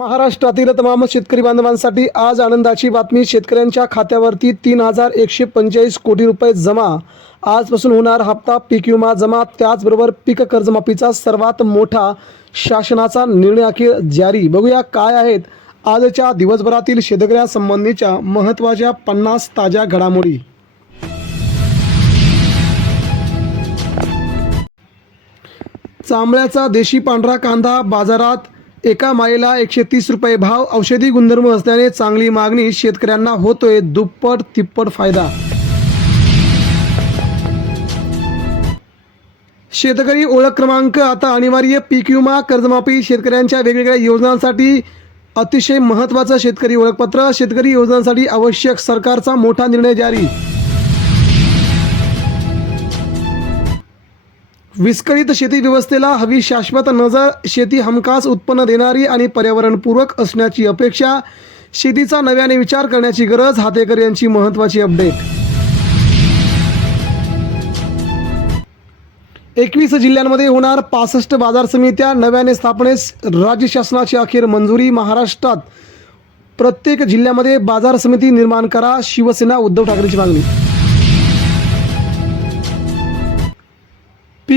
महाराष्ट्रातील तमाम शेतकरी बांधवांसाठी आज आनंदाची बातमी. शेतकऱ्यांच्या खात्यावरती तीन हजार एकशे पंचेचाळीस कोटी रुपये जमा. आजपासून होणार हप्ता पीक विमा जमा. त्याचबरोबर पीक कर्जमाफीचा सर्वात मोठा शासनाचा निर्णय अखेर जारी. बघूया काय आहेत आजच्या दिवसभरातील शेतकऱ्यासंबंधीच्या महत्त्वाच्या पन्नास ताज्या घडामोडी. चांबळ्याचा देशी पांढरा कांदा बाजारात एका माळेला एकशे तीस रुपये भाव औषधी गुणधर्म असल्याने चांगली मागणी शेतकऱ्यांना होतोय. दुप्पट तिप्पट फायदा. शेतकरी ओळख क्रमांक आता अनिवार्य. पीक विमा कर्जमाफी शेतकऱ्यांच्या वेगवेगळ्या योजनांसाठी अतिशय महत्त्वाचं शेतकरी ओळखपत्र. शेतकरी योजनांसाठी आवश्यक सरकारचा मोठा निर्णय जारी. विस्कळीत शेती व्यवस्थेला हवी शाश्वत नजर शेती हमखास उत्पन्न देणारी आणि पर्यावरणपूरक असण्याची अपेक्षा शेतीचा नव्याने विचार करण्याची गरज हातेकर यांची महत्त्वाची अपडेट. एकवीस जिल्ह्यांमध्ये होणार पासष्ट बाजार समित्या नव्याने स्थापनेस राज्य शासनाची अखेर मंजुरी महाराष्ट्रात. प्रत्येक जिल्ह्यामध्ये बाजार समिती निर्माण करा शिवसेना उद्धव ठाकरेची मागणी.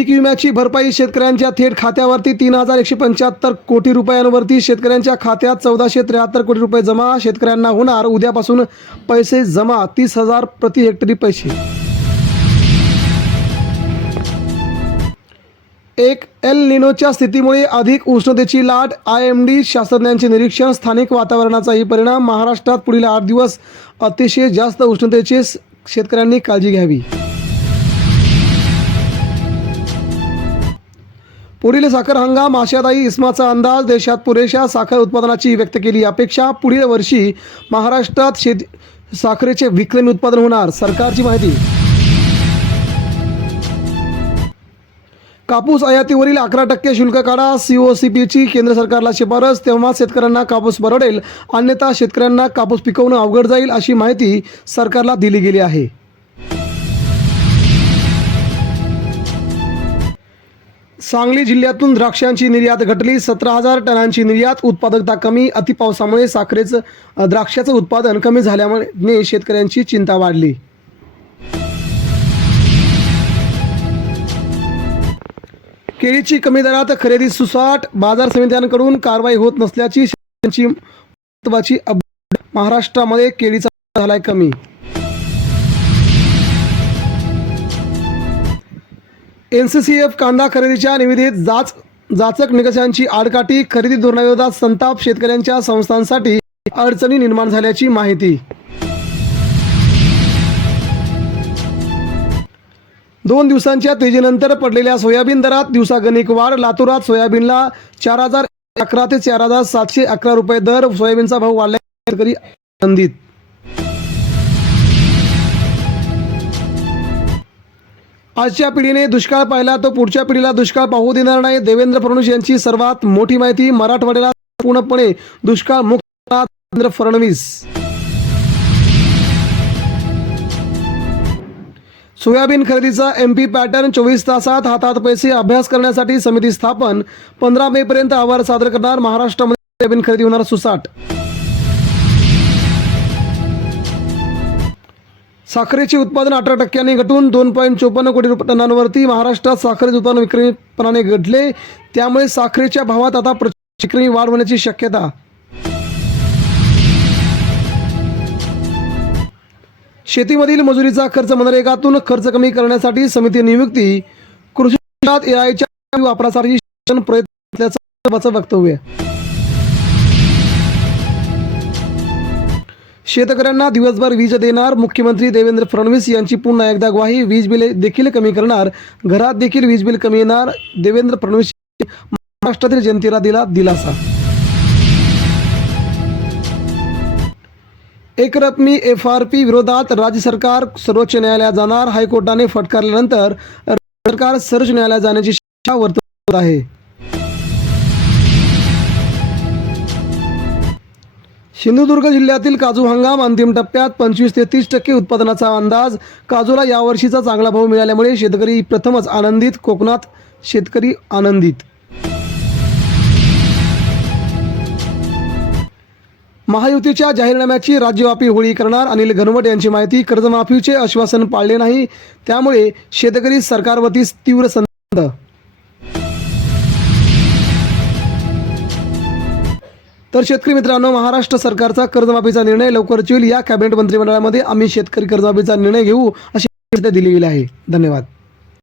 पीक विम्याची भरपाई शेतकऱ्यांच्या थेट खात्यावरती तीन हजार एकशे पंच्याहत्तर कोटी रुपयांवरती. शेतकऱ्यांच्या खात्यात चौदाशे त्र्याहत्तर कोटी रुपये जमा. शेतकऱ्यांना होणार उद्यापासून पैसे जमा. तीस हजार प्रति हेक्टरी पैसे. एक एल निनोच्या स्थितीमुळे अधिक उष्णतेची लाट. आय एम डी शास्त्रज्ञांचे निरीक्षण. स्थानिक वातावरणाचाही परिणाम. महाराष्ट्रात पुढील आठ दिवस अतिशय जास्त उष्णतेचे शेतकऱ्यांनी काळजी घ्यावी. पुढील साखर हंगाम आशादायी इस्माचा अंदाज देशात पुरेशा साखर उत्पादनाची व्यक्त केली. अपेक्षा पुढील वर्षी महाराष्ट्रात शेती साखरेचे विक्रमी उत्पादन होणार. सरकारची माहिती. कापूस आयातीवरील अकरा टक्के शुल्क काढा. सीओसीपीची केंद्र सरकारला शिफारस. तेव्हा शेतकऱ्यांना कापूस परवडेल. अन्यथा शेतकऱ्यांना कापूस पिकवणं अवघड जाईल अशी माहिती सरकारला दिली गेली आहे. सांगली जिल्ह्यातून द्राक्षांची निर्यात घटली. सतरा हजार टनांची निर्यात उत्पादकता कमी अतिपावसामुळे साखरेचं द्राक्षाचं उत्पादन कमी झाल्यामुळे शेतकऱ्यांची चिंता वाढली. केळीची कमी दरात खरेदी सुसाट बाजार समित्यांकडून कारवाई होत नसल्याची महत्वाची महाराष्ट्रामध्ये केळीचा झालाय कमी. एन सी सी एफ कांदा खरेदीच्या निविदेत जाच जाचक निकषांची आडकाठी खरेदी धोरणाविरोधात संताप शेतकऱ्यांच्या संस्थांसाठी अडचणी निर्माण झाल्याची माहिती. दोन दिवसांच्या तेजीनंतर पडलेल्या सोयाबीन दरात दिवसागणिक वाढ. लातूरात सोयाबीनला चार हजार अकरा ते चार हजार सातशे अकरा रुपये दर सोयाबीनचा भाव वाढला शेतकरी आनंदित. आजच्या पिढीने दुष्काळ पाहिला तो पुढच्या पिढीला दुष्काळ पाहू देणार नाही. देवेंद्र फडणवीस यांची सर्वात मोठी माहिती मराठवाड्याला पूर्णपणे दुष्काळ मुक्त देवेंद्र फडणवीस. सोयाबीन खरेदीचा एम पी पॅटर्न चोवीस तासात हातात पैसे अभ्यास करण्यासाठी समिती स्थापन पंधरा मे पर्यंत अहवाल सादर करणार महाराष्ट्रामध्ये सोयाबीन खरेदी होणार सुसाट साखरेचे उत्पादन अठरा टक्क्यांनी घटून दोन पॉईंट चोपन्न कोटी रुपये टनांवरती महाराष्ट्रात साखरेचे उत्पादन विक्रमीपणाने घटले. त्यामुळे साखरेच्या भावात आता प्रचिक्रमी वाढ होण्याची शक्यता. शेतीमधील मजुरीचा खर्च मनरेगातून खर्च कमी करण्यासाठी समिती नियुक्ती. कृषी एआयच्या वापरासाठी शिक्षण प्रयत्न असल्याचं वक्तव्य. शेतकऱ्यांना दिवसभर वीज देणार मुख्यमंत्री देवेंद्र फडणवीस यांची पुन्हा एकदा ग्वाही. वीज बिले देखील कमी करणार. घरात देखील वीज बिल कमी येणार. देवेंद्र फडणवीस महाराष्ट्रातील जनतेला दिला दिलासा. एकरकमी एफ आर पी विरोधात राज्य सरकार सर्वोच्च न्यायालयात जाणार. हायकोर्टाने फटकारल्यानंतर सरकार सर्वोच्च न्यायालयात जाण्याची शिक्षा वर्तवत आहे. सिंधुदुर्ग जिल्ह्यातील काजू हंगाम अंतिम टप्प्यात पंचवीस ते तीस टक्के उत्पादनाचा अंदाज. काजूला यावर्षीचा चांगला भाव मिळाल्यामुळे शेतकरी प्रथमच आनंदित. कोकणात शेतकरी आनंदित. महायुतीच्या जाहीरनाम्याची राज्यव्यापी होळी करणार अनिल घनवट यांची माहिती. कर्जमाफीचे आश्वासन पाळले नाही. त्यामुळे शेतकरी सरकारवरती तीव्र संबंध तर शेतकरी मित्रांनो महाराष्ट्र सरकारचा कर्जमाफीचा निर्णय लवकरच येईल. या कॅबिनेट मंत्रिमंडळामध्ये आम्ही शेतकरी कर्जमाफीचा निर्णय घेऊ अशी दिली गेली आहे. धन्यवाद.